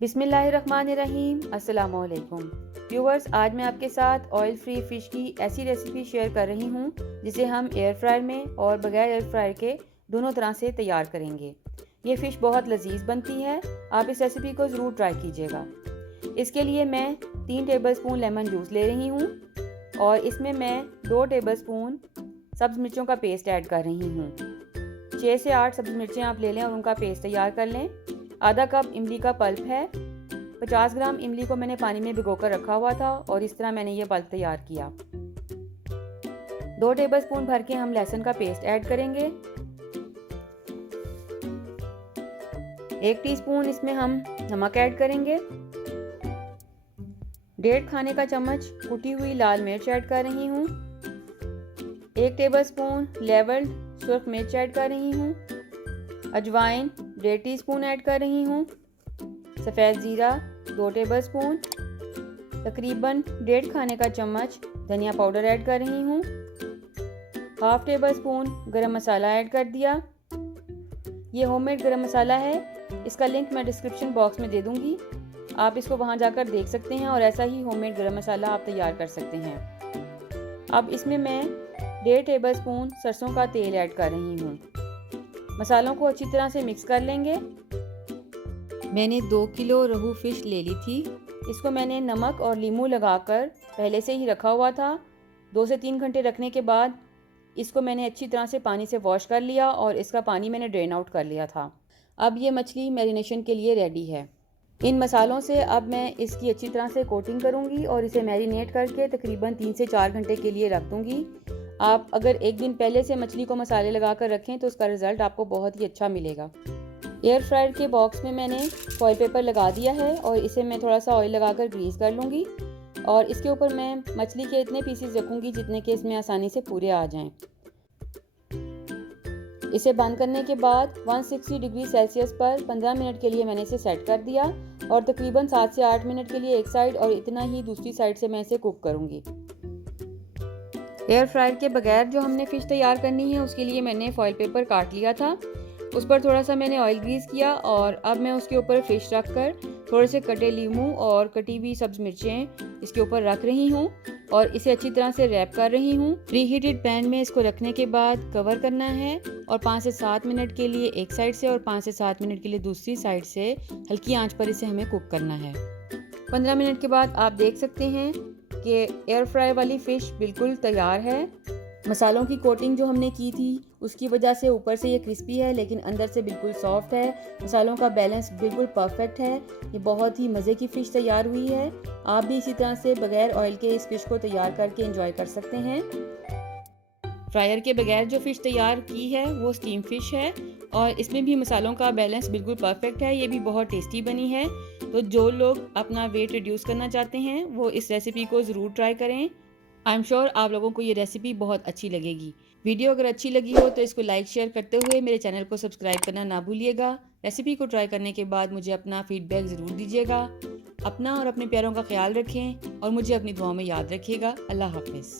बिस्मिल्लाहिर्रहमानिर्रहीम। अस्सलाम वालेकुम व्यूवर्स, आज मैं आपके साथ ऑयल फ्री फ़िश की ऐसी रेसिपी शेयर कर रही हूँ जिसे हम एयर फ्रायर में और बगैर एयर फ्रायर के दोनों तरह से तैयार करेंगे। ये फ़िश बहुत लजीज बनती है। आप इस रेसिपी को ज़रूर ट्राई कीजिएगा। इसके लिए मैं 3 टेबलस्पून लेमन जूस ले रही हूँ और इसमें मैं 2 टेबलस्पून सब्ज़ मिर्चों का पेस्ट ऐड कर रही हूँ। 6 से 8 सब्ज़ मिर्चें आप ले लें और उनका पेस्ट तैयार कर लें। आधा कप इमली का पल्प है। 50 ग्राम इमली को मैंने पानी में भिगोकर रखा हुआ था और इस तरह मैंने ये पल्प तैयार किया। 2 टेबलस्पून भर के हम लहसुन का पेस्ट ऐड करेंगे। 1 टीस्पून इसमें हम नमक ऐड करेंगे। 1.5 खाने का चम्मच कुटी हुई लाल मिर्च ऐड कर रही हूँ। 1 टेबलस्पून लेवल्ड सुर्ख मिर्च ऐड कर रही हूँ। अजवाइन 1.5 टीस्पून ऐड कर रही हूँ। सफ़ेद ज़ीरा 2 टेबलस्पून। तकरीबन 1.5 खाने का चम्मच धनिया पाउडर ऐड कर रही हूँ। हाफ़ टेबलस्पून गरम मसाला ऐड कर दिया। ये होममेड गरम मसाला है, इसका लिंक मैं डिस्क्रिप्शन बॉक्स में दे दूँगी। आप इसको वहाँ जाकर देख सकते हैं और ऐसा ही होममेड गरम मसाला आप तैयार कर सकते हैं। अब इसमें मैं 1.5 टेबलस्पून सरसों का तेल ऐड कर रही हूँ। मसालों को अच्छी तरह से मिक्स कर लेंगे। मैंने 2 किलो रोहू फ़िश ले ली थी। इसको मैंने नमक और नींबू लगाकर पहले से ही रखा हुआ था। 2 से 3 घंटे रखने के बाद इसको मैंने अच्छी तरह से पानी से वॉश कर लिया और इसका पानी मैंने ड्रेन आउट कर लिया था। अब ये मछली मैरिनेशन के लिए रेडी है। इन मसालों से अब मैं इसकी अच्छी तरह से कोटिंग करूँगी और इसे मैरिनेट करके तकरीबन 3 से 4 घंटे के लिए रख दूँगी। आप अगर एक दिन पहले से मछली को मसाले लगा कर रखें तो उसका रिज़ल्ट आपको बहुत ही अच्छा मिलेगा। एयर फ्रायर के बॉक्स में मैंने फॉइल पेपर लगा दिया है और इसे मैं थोड़ा सा ऑयल लगाकर ग्रीस कर लूँगी और इसके ऊपर मैं मछली के इतने पीसेस रखूँगी जितने के इसमें आसानी से पूरे आ जाएं। इसे बंद करने के बाद 160 डिग्री सेल्सियस पर 15 मिनट के लिए मैंने इसे सेट कर दिया और तकरीबन 7 से 8 मिनट के लिए एक साइड और इतना ही दूसरी साइड से मैं इसे कुक करूँगी। एयर फ्रायर के बगैर जो हमने फ़िश तैयार करनी है उसके लिए मैंने फॉइल पेपर काट लिया था। उस पर थोड़ा सा मैंने ऑयल ग्रीस किया और अब मैं उसके ऊपर फ़िश रख कर थोड़े से कटे लीमू और कटी हुई सब्ज़ मिर्चें इसके ऊपर रख रही हूँ और इसे अच्छी तरह से रैप कर रही हूँ। प्री हीटेड पैन में इसको रखने के बाद कवर करना है और 5 से 7 मिनट के लिए एक साइड से और 5 से 7 मिनट के लिए दूसरी साइड से हल्की आंच पर इसे हमें कुक करना है। 15 मिनट के बाद आप देख सकते हैं कि एयर फ्राई वाली फ़िश बिल्कुल तैयार है। मसालों की कोटिंग जो हमने की थी उसकी वजह से ऊपर से ये क्रिस्पी है लेकिन अंदर से बिल्कुल सॉफ्ट है। मसालों का बैलेंस बिल्कुल परफेक्ट है। ये बहुत ही मज़े की फ़िश तैयार हुई है। आप भी इसी तरह से बगैर ऑयल के इस फ़िश को तैयार करके एंजॉय कर सकते हैं। फ्रायर के बगैर जो फ़िश तैयार की है वो स्टीम फ़िश है और इसमें भी मसालों का बैलेंस बिल्कुल परफेक्ट है। ये भी बहुत टेस्टी बनी है। तो जो लोग अपना वेट रिड्यूस करना चाहते हैं वो इस रेसिपी को ज़रूर ट्राई करें। आई एम श्योर आप लोगों को ये रेसिपी बहुत अच्छी लगेगी। वीडियो अगर अच्छी लगी हो तो इसको लाइक शेयर करते हुए मेरे चैनल को सब्सक्राइब करना ना भूलिएगा। रेसिपी को ट्राई करने के बाद मुझे अपना फीडबैक ज़रूर दीजिएगा। अपना और अपने प्यारों का ख्याल रखें और मुझे अपनी दुआओं में याद रखिएगा। अल्लाह हाफ़िज़।